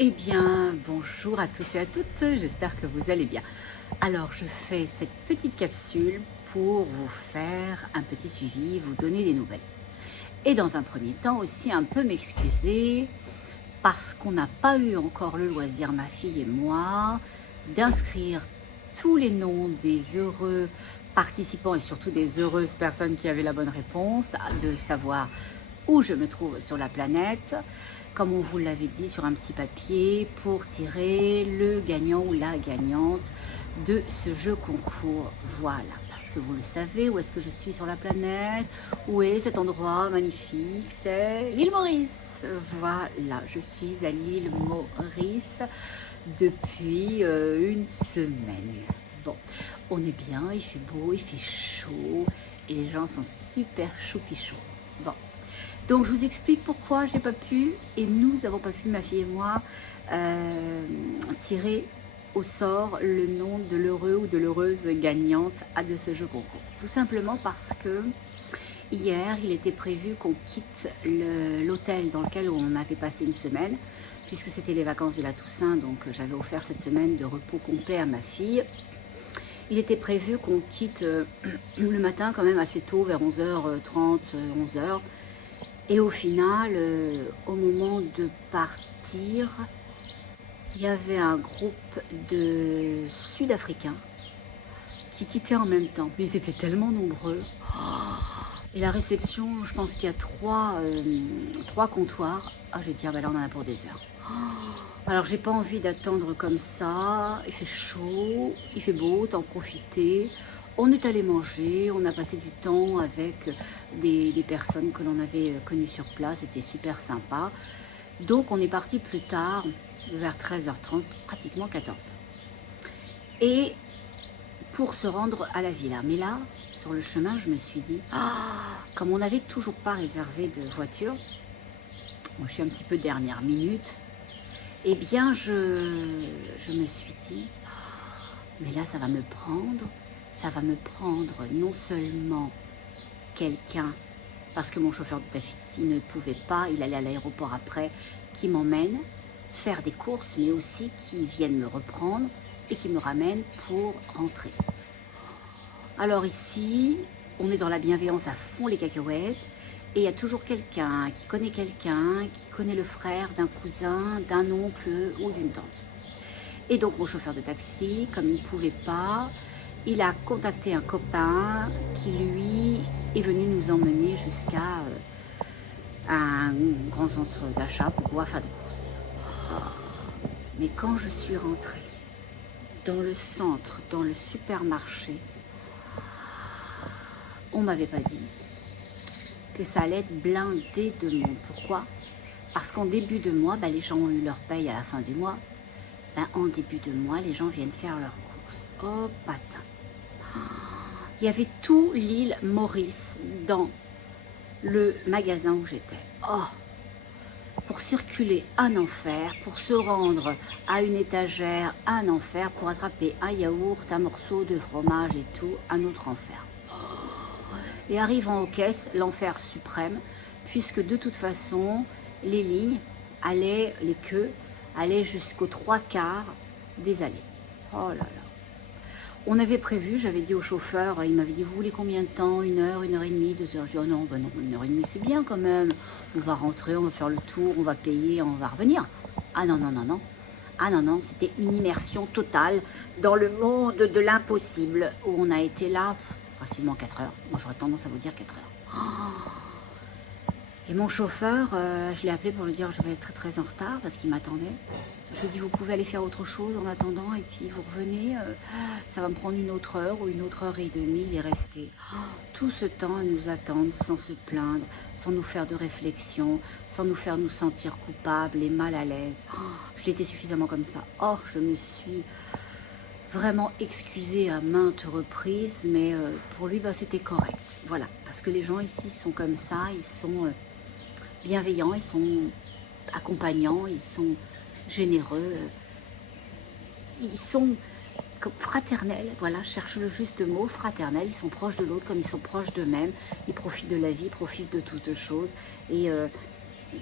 Eh bien, bonjour à tous et à toutes, j'espère que vous allez bien. Alors, je fais cette petite capsule pour vous faire un petit suivi, vous donner des nouvelles. Et dans un premier temps aussi un peu m'excuser parce qu'on n'a pas eu encore le loisir, ma fille et moi, d'inscrire tous les noms des heureux participants et surtout des heureuses personnes qui avaient la bonne réponse, de savoir où je me trouve sur la planète, comme on vous l'avait dit sur un petit papier, pour tirer le gagnant ou la gagnante de ce jeu concours. Voilà, parce que vous le savez, où est-ce que je suis sur la planète? Où est cet endroit magnifique? C'est l'île Maurice. Voilà, je suis à l'île Maurice depuis une semaine. Bon, on est bien, il fait beau, il fait chaud et les gens sont super choupichous. Bon, donc je vous explique pourquoi j'ai pas pu et nous avons pas pu, ma fille et moi, tirer au sort le nom de l'heureux ou de l'heureuse gagnante de ce jeu concours. Tout simplement parce que hier, il était prévu qu'on quitte l'hôtel dans lequel on avait passé une semaine, puisque c'était les vacances de la Toussaint, donc j'avais offert cette semaine de repos complet à ma fille. Il était prévu qu'on quitte le matin quand même assez tôt, vers 11h30, 11h. Et au final, au moment de partir, il y avait un groupe de Sud-Africains qui quittaient en même temps. Mais ils étaient tellement nombreux. Et la réception, je pense qu'il y a trois comptoirs. Ah, j'ai dit, ah ben là, on en a pour des heures. Alors, j'ai pas envie d'attendre comme ça. Il fait chaud, il fait beau, t'en profiter. On est allé manger, on a passé du temps avec des personnes que l'on avait connues sur place. C'était super sympa. Donc, on est parti plus tard, vers 13h30, pratiquement 14h. Et pour se rendre à la villa. Mais là, sur le chemin, je me suis dit, comme on n'avait toujours pas réservé de voiture, moi je suis un petit peu dernière minute, eh bien je me suis dit, mais là ça va me prendre non seulement quelqu'un, parce que mon chauffeur de taxi ne pouvait pas, il allait à l'aéroport après, qui m'emmène faire des courses, mais aussi qui vienne me reprendre et qui me ramène pour rentrer. Alors ici, on est dans la bienveillance à fond, les cacahuètes, et il y a toujours quelqu'un qui connaît le frère d'un cousin, d'un oncle ou d'une tante. Et donc mon chauffeur de taxi, comme il ne pouvait pas, il a contacté un copain qui lui est venu nous emmener jusqu'à un grand centre d'achat pour pouvoir faire des courses. Mais quand je suis rentrée dans le centre, dans le supermarché, on m'avait pas dit que ça allait être blindé de monde. Pourquoi? Parce qu'en début de mois, les gens ont eu leur paye à la fin du mois. En début de mois, les gens viennent faire leurs courses. Oh patin! Il y avait tout l'île Maurice dans le magasin où j'étais. Oh! Pour circuler, un enfer. Pour se rendre à une étagère, un enfer. Pour attraper un yaourt, un morceau de fromage et tout, un autre enfer. Et arrivant aux caisses, l'enfer suprême, puisque de toute façon, les lignes les queues allaient jusqu'aux 3/4 des allées. Oh là là. On avait prévu, j'avais dit au chauffeur, il m'avait dit, vous voulez combien de temps? 1 heure, 1h30, 2 heures? Je dis, oh non, non, 1h30 c'est bien quand même. On va rentrer, on va faire le tour, on va payer, on va revenir. Ah non, non, non, non. Ah non, non, c'était une immersion totale dans le monde de l'impossible, où on a été là facilement 4 heures. Moi, j'aurais tendance à vous dire 4 heures. Et mon chauffeur, je l'ai appelé pour lui dire je vais être très très en retard parce qu'il m'attendait. Je lui ai dit vous pouvez aller faire autre chose en attendant et puis vous revenez, ça va me prendre 1 autre heure ou 1 heure et demie, il est resté tout ce temps à nous attendre sans se plaindre, sans nous faire de réflexion, sans nous faire nous sentir coupables et mal à l'aise. Je l'étais suffisamment comme ça. Oh, je me suis vraiment excusée à maintes reprises, mais pour lui, c'était correct. Voilà, parce que les gens ici sont comme ça, ils sont bienveillants, ils sont accompagnants, ils sont généreux, ils sont comme fraternels, voilà, je cherche le juste mot, fraternels, ils sont proches de l'autre comme ils sont proches d'eux-mêmes, ils profitent de la vie, ils profitent de toutes choses, et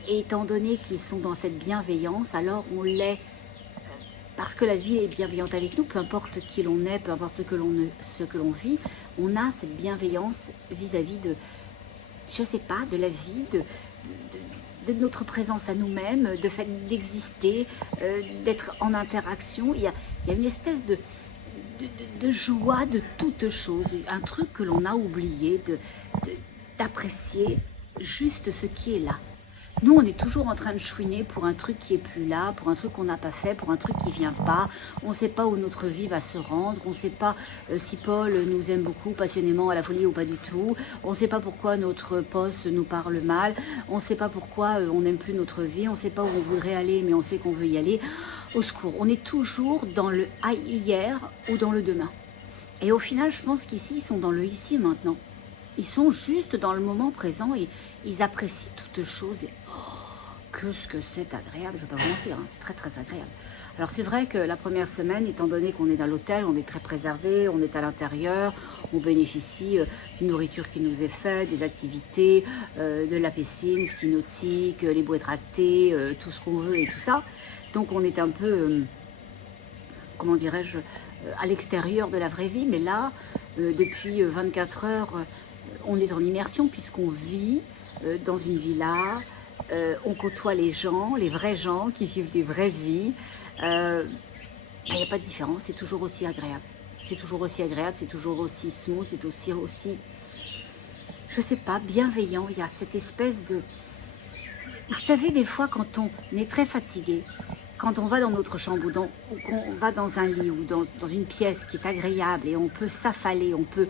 Et étant donné qu'ils sont dans cette bienveillance, alors on l'est parce que la vie est bienveillante avec nous, peu importe qui l'on est, peu importe ce que l'on vit, on a cette bienveillance vis-à-vis de, je sais pas, de la vie, de notre présence à nous-mêmes, de fait d'exister, d'être en interaction. Il y a une espèce de joie de toute chose, un truc que l'on a oublié, d'apprécier juste ce qui est là. Nous, on est toujours en train de chouiner pour un truc qui est plus là, pour un truc qu'on n'a pas fait, pour un truc qui vient pas. On ne sait pas où notre vie va se rendre. On ne sait pas si Paul nous aime beaucoup, passionnément, à la folie ou pas du tout. On ne sait pas pourquoi notre poste nous parle mal. On ne sait pas pourquoi on n'aime plus notre vie. On ne sait pas où on voudrait aller, mais on sait qu'on veut y aller. Au secours, on est toujours dans le hier ou dans le demain. Et au final, je pense qu'ici, ils sont dans le ici et maintenant. Ils sont juste dans le moment présent et ils apprécient toutes choses. Et que ce que c'est agréable, je ne vais pas vous mentir, hein, c'est très très agréable. Alors c'est vrai que la première semaine, étant donné qu'on est dans l'hôtel, on est très préservé, on est à l'intérieur, on bénéficie d'une nourriture qui nous est faite, des activités, de la piscine, ski nautique, les bouées tractées, tout ce qu'on veut et tout ça. Donc on est un peu, comment dirais-je, à l'extérieur de la vraie vie, mais là, depuis 24 heures, on est en immersion puisqu'on vit dans une villa, on côtoie les gens, les vrais gens qui vivent des vraies vies. Il n'y a pas de différence, c'est toujours aussi agréable. C'est toujours aussi agréable, c'est toujours aussi smooth, c'est aussi, je sais pas, bienveillant. Il y a cette espèce de... Vous savez, des fois, quand on est très fatigué, quand on va dans notre chambre ou qu'on va dans un lit ou dans une pièce qui est agréable et on peut s'affaler, on peut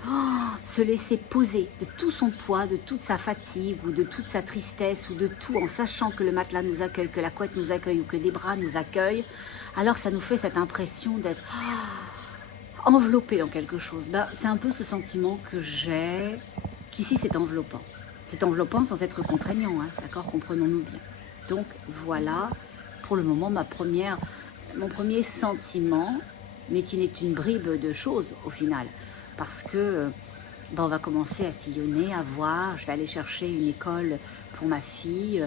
se laisser poser de tout son poids, de toute sa fatigue ou de toute sa tristesse ou de tout en sachant que le matelas nous accueille, que la couette nous accueille ou que des bras nous accueillent, alors ça nous fait cette impression d'être enveloppé dans quelque chose. Ben, c'est un peu ce sentiment que j'ai, qu'ici c'est enveloppant. C'est enveloppant sans être contraignant, hein, d'accord, comprenons-nous bien. Donc voilà, pour le moment, mon premier sentiment, mais qui n'est qu'une bribe de choses au final. Parce que ben, on va commencer à sillonner, à voir, je vais aller chercher une école pour ma fille.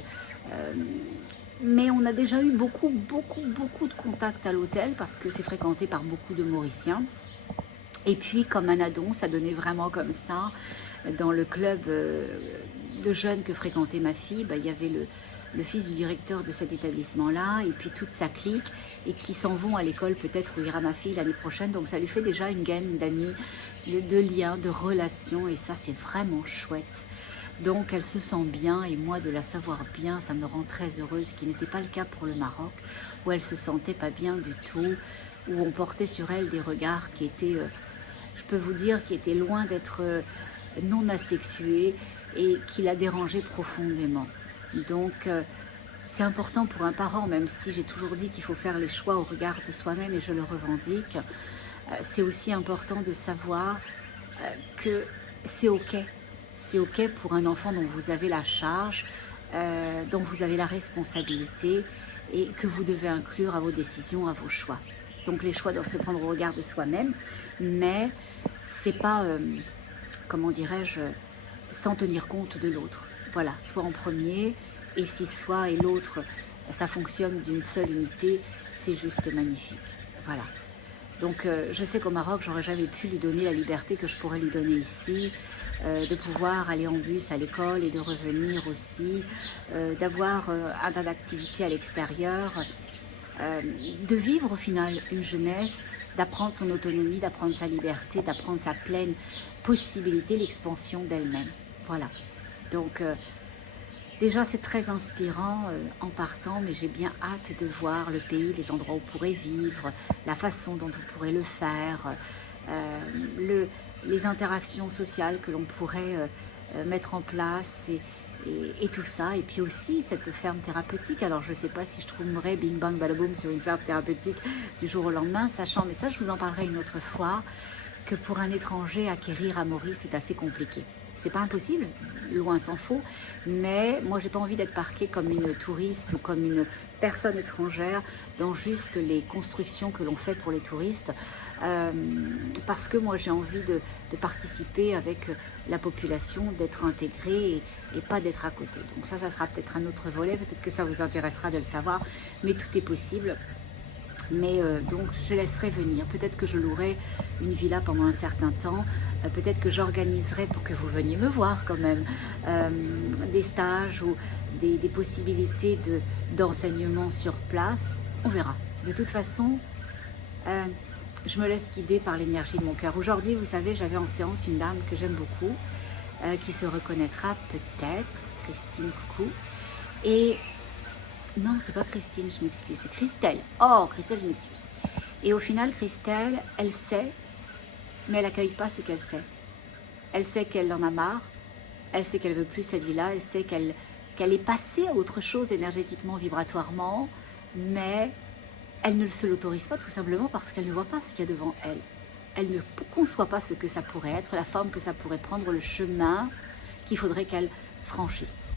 Mais on a déjà eu beaucoup de contacts à l'hôtel parce que c'est fréquenté par beaucoup de Mauriciens. Et puis, comme un addon, ça donnait vraiment comme ça. Dans le club de jeunes que fréquentait ma fille, il y avait le fils du directeur de cet établissement-là, et puis toute sa clique, et qui s'en vont à l'école peut-être où ira ma fille l'année prochaine. Donc ça lui fait déjà une gaine d'amis, de liens, de relations, et ça c'est vraiment chouette. Donc elle se sent bien, et moi de la savoir bien, ça me rend très heureuse, ce qui n'était pas le cas pour le Maroc, où elle se sentait pas bien du tout, où on portait sur elle des regards qui étaient, je peux vous dire, qui étaient loin d'être non asexués et qui la dérangeait profondément. Donc c'est important pour un parent, même si j'ai toujours dit qu'il faut faire les choix au regard de soi-même et je le revendique, c'est aussi important de savoir que c'est ok. C'est ok pour un enfant dont vous avez la charge, dont vous avez la responsabilité et que vous devez inclure à vos décisions, à vos choix. Donc les choix doivent se prendre au regard de soi-même, mais c'est pas, comment dirais-je, sans tenir compte de l'autre. Voilà, soit en premier, et si soi et l'autre, ça fonctionne d'une seule unité, c'est juste magnifique. Voilà. Donc je sais qu'au Maroc, j'aurais jamais pu lui donner la liberté que je pourrais lui donner ici, de pouvoir aller en bus à l'école et de revenir aussi, d'avoir un tas d'activités à l'extérieur, de vivre au final une jeunesse, d'apprendre son autonomie, d'apprendre sa liberté, d'apprendre sa pleine possibilité, l'expansion d'elle-même. Voilà. Donc déjà c'est très inspirant en partant, mais j'ai bien hâte de voir le pays, les endroits où on pourrait vivre, la façon dont on pourrait le faire, les interactions sociales que l'on pourrait mettre en place et tout ça, et puis aussi cette ferme thérapeutique. Alors je ne sais pas si je trouverai bing bang badaboum sur une ferme thérapeutique du jour au lendemain, sachant, mais ça je vous en parlerai une autre fois, que pour un étranger acquérir à Maurice c'est assez compliqué. C'est pas impossible, loin s'en faut, mais moi j'ai pas envie d'être parquée comme une touriste ou comme une personne étrangère dans juste les constructions que l'on fait pour les touristes, euh, parce que moi j'ai envie de participer avec la population, d'être intégrée et pas d'être à côté. Donc ça sera peut-être un autre volet, peut-être que ça vous intéressera de le savoir, mais tout est possible. Mais donc je laisserai venir, peut-être que je louerai une villa pendant un certain temps, peut-être que j'organiserai pour que vous veniez me voir quand même, euh, des stages ou des possibilités d'enseignement sur place, on verra. De toute façon, euh, je me laisse guider par l'énergie de mon cœur. Aujourd'hui, vous savez, j'avais en séance une dame que j'aime beaucoup, qui se reconnaîtra peut-être, Christine, coucou, et non, c'est pas Christine, je m'excuse, c'est Christelle. Oh, Christelle, je m'excuse. Et au final, Christelle, elle sait, mais elle n'accueille pas ce qu'elle sait. Elle sait qu'elle en a marre, elle sait qu'elle veut plus cette vie-là, elle sait qu'elle est passée à autre chose énergétiquement, vibratoirement, mais elle ne se l'autorise pas tout simplement parce qu'elle ne voit pas ce qu'il y a devant elle. Elle ne conçoit pas ce que ça pourrait être, la forme que ça pourrait prendre, le chemin qu'il faudrait qu'elle franchisse.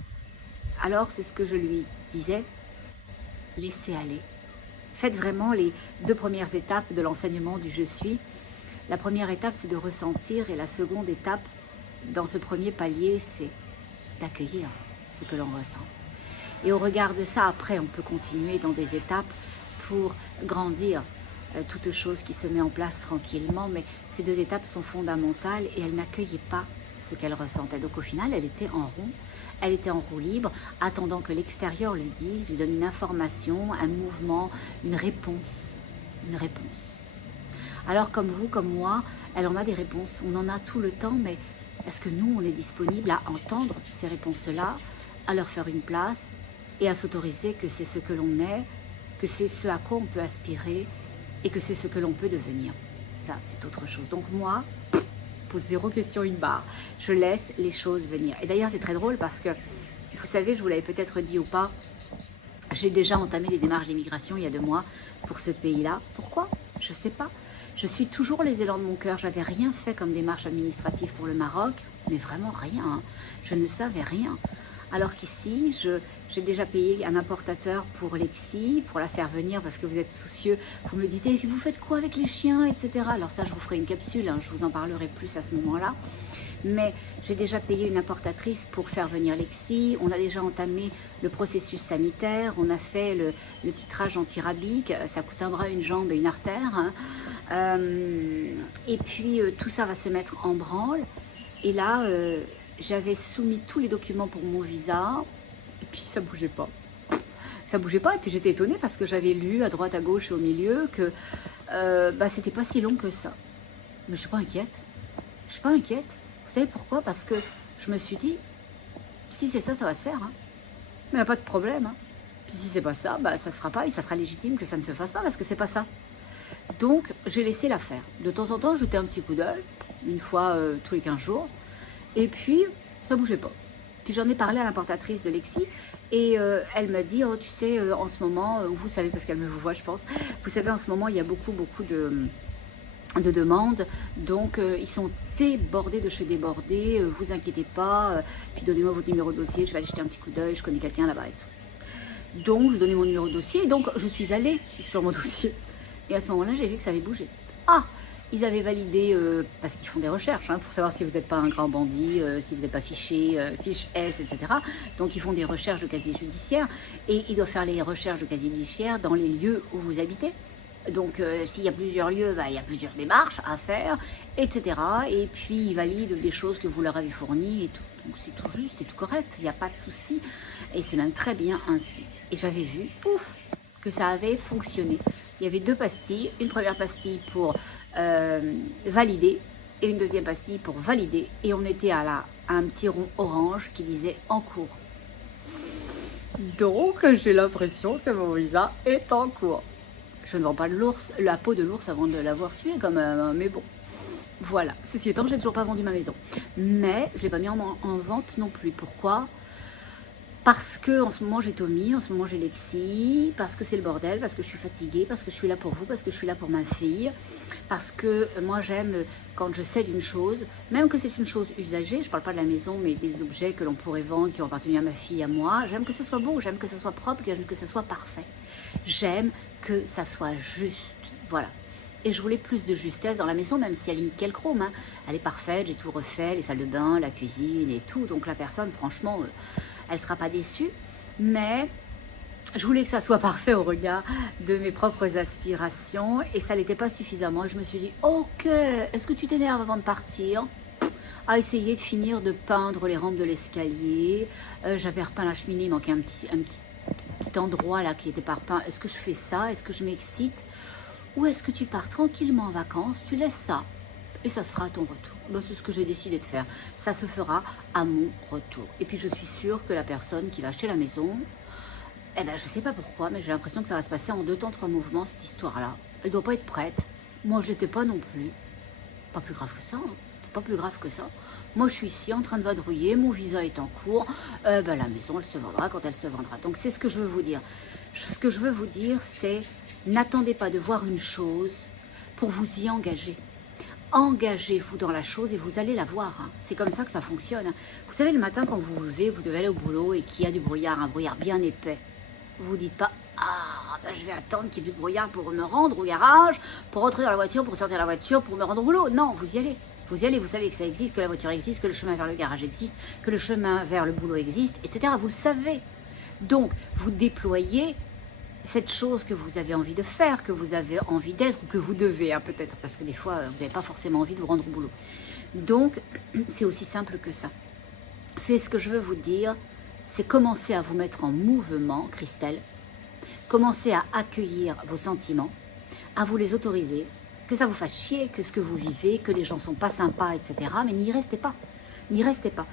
Alors, c'est ce que je lui disais, laissez aller. Faites vraiment les 2 premières étapes de l'enseignement du je suis. La première étape, c'est de ressentir, et la seconde étape, dans ce premier palier, c'est d'accueillir ce que l'on ressent. Et au regard de ça, après, on peut continuer dans des étapes pour grandir toute chose qui se met en place tranquillement, mais ces 2 étapes sont fondamentales et elle n'accueillait pas ce qu'elle ressentait. Donc au final, elle était en rond, elle était en roue libre, attendant que l'extérieur lui dise, lui donne une information, un mouvement, une réponse. Une réponse. Alors comme vous, comme moi, elle en a des réponses, on en a tout le temps, mais est-ce que nous, on est disponible à entendre ces réponses-là, à leur faire une place et à s'autoriser que c'est ce que l'on est, que c'est ce à quoi on peut aspirer et que c'est ce que l'on peut devenir. Ça, c'est autre chose. Donc moi, pose 0 question, une barre. Je laisse les choses venir. Et d'ailleurs, c'est très drôle parce que, vous savez, je vous l'avais peut-être dit ou pas, j'ai déjà entamé des démarches d'immigration il y a 2 mois pour ce pays-là. Pourquoi? Je ne sais pas. Je suis toujours les élans de mon cœur. J'avais rien fait comme démarche administrative pour le Maroc, mais vraiment rien. Hein. Je ne savais rien. Alors qu'ici, j'ai déjà payé un importateur pour Lexi, pour la faire venir, parce que vous êtes soucieux. Vous me dites, vous faites quoi avec les chiens, etc. Alors ça, je vous ferai une capsule, hein, je vous en parlerai plus à ce moment-là. Mais j'ai déjà payé une importatrice pour faire venir Lexi. On a déjà entamé le processus sanitaire. On a fait le titrage antirabique. Ça coûte un bras, une jambe et une artère. Hein. Et puis, tout ça va se mettre en branle. Et là, j'avais soumis tous les documents pour mon visa. Et puis, ça ne bougeait pas. Ça ne bougeait pas. Et puis, j'étais étonnée parce que j'avais lu à droite, à gauche et au milieu que c'était pas si long que ça. Mais je ne suis pas inquiète. Je ne suis pas inquiète. Vous savez pourquoi? Parce que je me suis dit, si c'est ça, ça va se faire. Hein. Mais il n'y a pas de problème. Hein. Puis si c'est pas ça, ça ne se fera pas et ça sera légitime que ça ne se fasse pas parce que c'est pas ça. Donc, j'ai laissé la faire. De temps en temps, je jetais un petit coup d'œil, une fois tous les 15 jours. Et puis, ça ne bougeait pas. Puis j'en ai parlé à l'importatrice de Lexi et elle m'a dit, oh tu sais, en ce moment, vous savez parce qu'elle me voit je pense, vous savez en ce moment il y a beaucoup de demandes, donc ils sont débordés de chez débordés, vous inquiétez pas, puis donnez-moi votre numéro de dossier, je vais aller jeter un petit coup d'œil, je connais quelqu'un là-bas et tout. Donc je donnais mon numéro de dossier, et donc je suis allée sur mon dossier, et à ce moment-là j'ai vu que ça avait bougé. Ah, ils avaient validé, parce qu'ils font des recherches, hein, pour savoir si vous n'êtes pas un grand bandit, si vous n'êtes pas fiché, fiche S, etc. Donc ils font des recherches de casier judiciaire, et ils doivent faire les recherches de casier judiciaire dans les lieux où vous habitez. Donc, s'il y a plusieurs lieux, il y a plusieurs démarches à faire, etc. Et puis, ils valident les choses que vous leur avez fournies et tout. Donc, c'est tout juste, c'est tout correct, il n'y a pas de souci. Et c'est même très bien ainsi. Et j'avais vu, pouf, que ça avait fonctionné. Il y avait 2 pastilles. Une première pastille pour valider et une deuxième pastille pour valider. Et on était à un petit rond orange qui disait « en cours ». Donc, j'ai l'impression que mon visa est en cours. Je ne vends pas de l'ours, la peau de l'ours avant de l'avoir tué quand même, mais bon, voilà. Ceci étant, j'ai toujours pas vendu ma maison. Mais je ne l'ai pas mis en vente non plus. Pourquoi? Parce que en ce moment j'ai Tommy, en ce moment j'ai Lexi, parce que c'est le bordel, parce que je suis fatiguée, parce que je suis là pour vous, parce que je suis là pour ma fille, parce que moi j'aime quand je cède une chose, même que c'est une chose usagée, je ne parle pas de la maison, mais des objets que l'on pourrait vendre, qui ont appartenu à ma fille, à moi, j'aime que ce soit beau, j'aime que ce soit propre, j'aime que ce soit parfait. J'aime que ça soit juste, voilà. Et je voulais plus de justesse dans la maison, même si elle est nickel chrome, hein. Elle est parfaite, j'ai tout refait, les salles de bain, la cuisine et tout, donc la personne, franchement, elle ne sera pas déçue, mais je voulais que ça soit parfait au regard de mes propres aspirations et ça n'était pas suffisamment. Je me suis dit, ok, est-ce que tu t'énerves avant de partir à essayer de finir de peindre les rampes de l'escalier. J'avais repeint la cheminée, il manquait un petit endroit là qui était pas repeint. Est-ce que je fais ça? Est-ce que je m'excite? Ou est-ce que tu pars tranquillement en vacances, tu laisses ça et ça se fera à ton retour? Ben, c'est ce que j'ai décidé de faire. Ça se fera à mon retour. Et puis je suis sûre que la personne qui va acheter la maison, eh ben, je ne sais pas pourquoi, mais j'ai l'impression que ça va se passer en 2 temps, 3 mouvements, cette histoire-là. Elle ne doit pas être prête. Moi, je ne l'étais pas non plus. Pas plus grave que ça. Hein. Pas plus grave que ça. Moi, je suis ici en train de vadrouiller, mon visa est en cours. Ben, la maison, elle se vendra quand elle se vendra. Donc, c'est ce que je veux vous dire. Ce que je veux vous dire, c'est n'attendez pas de voir une chose pour vous y engager. Engagez-vous dans la chose et vous allez la voir. Hein. C'est comme ça que ça fonctionne. Hein. Vous savez, le matin, quand vous vous levez, vous devez aller au boulot et qu'il y a du brouillard, un brouillard bien épais. Vous ne dites pas, ah, ben je vais attendre qu'il y ait plus de brouillard pour me rendre au garage, pour rentrer dans la voiture, pour sortir de la voiture, pour me rendre au boulot. Non, vous y allez. Vous y allez, vous savez que ça existe, que la voiture existe, que le chemin vers le garage existe, que le chemin vers le boulot existe, etc. Vous le savez. Donc, vous déployez cette chose que vous avez envie de faire, que vous avez envie d'être, ou que vous devez, hein, peut-être, parce que des fois, vous n'avez pas forcément envie de vous rendre au boulot. Donc, c'est aussi simple que ça. C'est ce que je veux vous dire, c'est commencer à vous mettre en mouvement, Christelle, commencer à accueillir vos sentiments, à vous les autoriser, que ça vous fasse chier, que ce que vous vivez, que les gens ne sont pas sympas, etc. Mais n'y restez pas, n'y restez pas.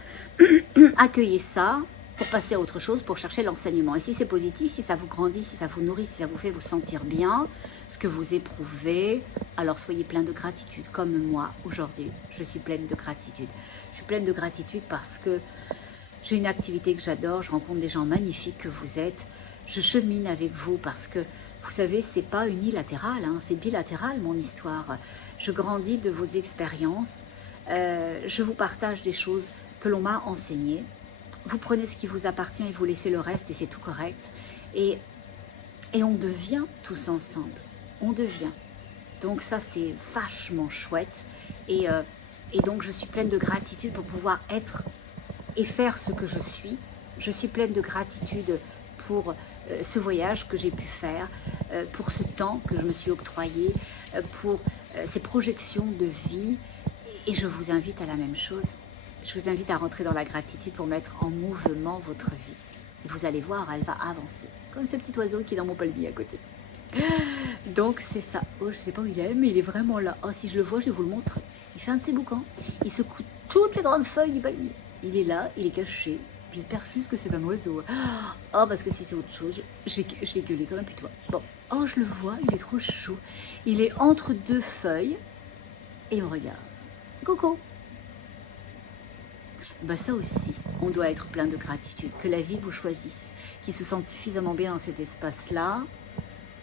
Accueillez ça, pour passer à autre chose, pour chercher l'enseignement. Et si c'est positif, si ça vous grandit, si ça vous nourrit, si ça vous fait vous sentir bien, ce que vous éprouvez, alors soyez plein de gratitude, comme moi aujourd'hui. Je suis pleine de gratitude. Je suis pleine de gratitude parce que j'ai une activité que j'adore, je rencontre des gens magnifiques que vous êtes. Je chemine avec vous parce que, vous savez, c'est pas unilatéral, hein, c'est bilatéral mon histoire. Je grandis de vos expériences, je vous partage des choses que l'on m'a enseignées. Vous prenez ce qui vous appartient et vous laissez le reste et c'est tout correct. Et on devient tous ensemble. On devient. Donc ça, c'est vachement chouette. Et donc, je suis pleine de gratitude pour pouvoir être et faire ce que je suis. Je suis pleine de gratitude pour ce voyage que j'ai pu faire, pour ce temps que je me suis octroyé, pour ces projections de vie. Et je vous invite à la même chose. Je vous invite à rentrer dans la gratitude pour mettre en mouvement votre vie. Et vous allez voir, elle va avancer. Comme ce petit oiseau qui est dans mon palmier à côté. Donc c'est ça. Oh, je ne sais pas où il est, mais il est vraiment là. Oh, si je le vois, je vais vous le montrer. Il fait un de ses boucans. Il secoue toutes les grandes feuilles du palmier. Il est là, il est caché. J'espère juste que c'est un oiseau. Oh, parce que si c'est autre chose, je vais gueuler comme un putois. Bon. Oh, je le vois, il est trop chaud. Il est entre 2 feuilles et il me regarde. Coucou. Ben ça aussi, on doit être plein de gratitude, que la vie vous choisisse, qu'il se sente suffisamment bien dans cet espace-là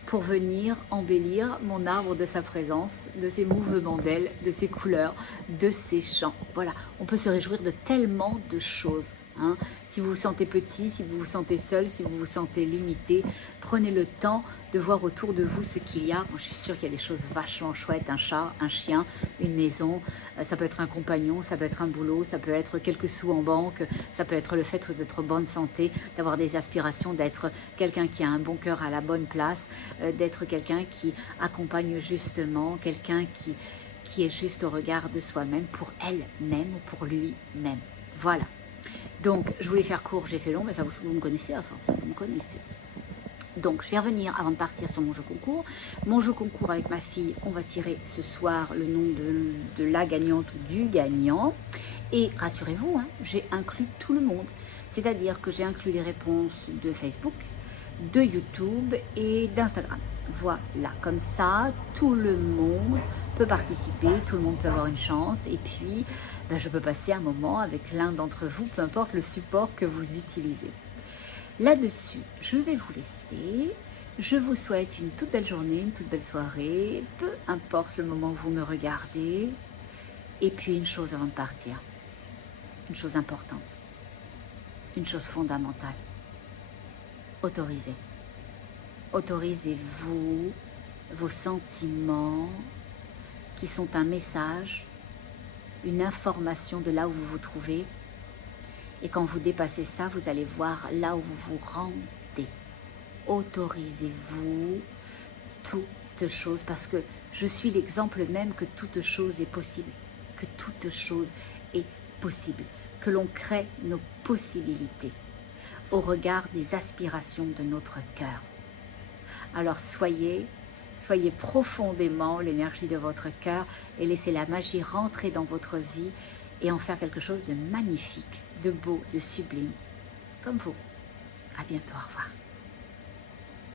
pour venir embellir mon arbre de sa présence, de ses mouvements d'ailes, de ses couleurs, de ses chants. Voilà, on peut se réjouir de tellement de choses. Hein. Si vous vous sentez petit, si vous vous sentez seul, si vous vous sentez limité, prenez le temps de voir autour de vous ce qu'il y a. Moi, je suis sûre qu'il y a des choses vachement chouettes, un chat, un chien, une maison, ça peut être un compagnon, ça peut être un boulot, ça peut être quelques sous en banque, ça peut être le fait d'être en bonne santé, d'avoir des aspirations, d'être quelqu'un qui a un bon cœur à la bonne place, d'être quelqu'un qui accompagne justement, quelqu'un qui est juste au regard de soi-même, pour elle-même ou pour lui-même. Voilà. Donc, je voulais faire court, j'ai fait long, mais ça vous me connaissez à force, vous me connaissez. Donc, je vais revenir avant de partir sur mon jeu concours. Mon jeu concours avec ma fille, on va tirer ce soir le nom de la gagnante ou du gagnant. Et rassurez-vous, hein, j'ai inclus tout le monde. C'est-à-dire que j'ai inclus les réponses de Facebook, de YouTube et d'Instagram. Voilà, comme ça, tout le monde peut participer, tout le monde peut avoir une chance. Et puis, ben, je peux passer un moment avec l'un d'entre vous, peu importe le support que vous utilisez. Là-dessus, je vais vous laisser. Je vous souhaite une toute belle journée, une toute belle soirée, peu importe le moment où vous me regardez. Et puis une chose avant de partir, une chose importante, une chose fondamentale. Autorisez. Autorisez-vous vos sentiments qui sont un message, une information de là où vous vous trouvez. Et quand vous dépassez ça, vous allez voir là où vous vous rendez. Autorisez-vous toute chose, parce que je suis l'exemple même que toute chose est possible, que toute chose est possible, que l'on crée nos possibilités au regard des aspirations de notre cœur. Alors soyez profondément l'énergie de votre cœur et laissez la magie rentrer dans votre vie et en faire quelque chose de magnifique, de beau, de sublime, comme vous. À bientôt, au revoir.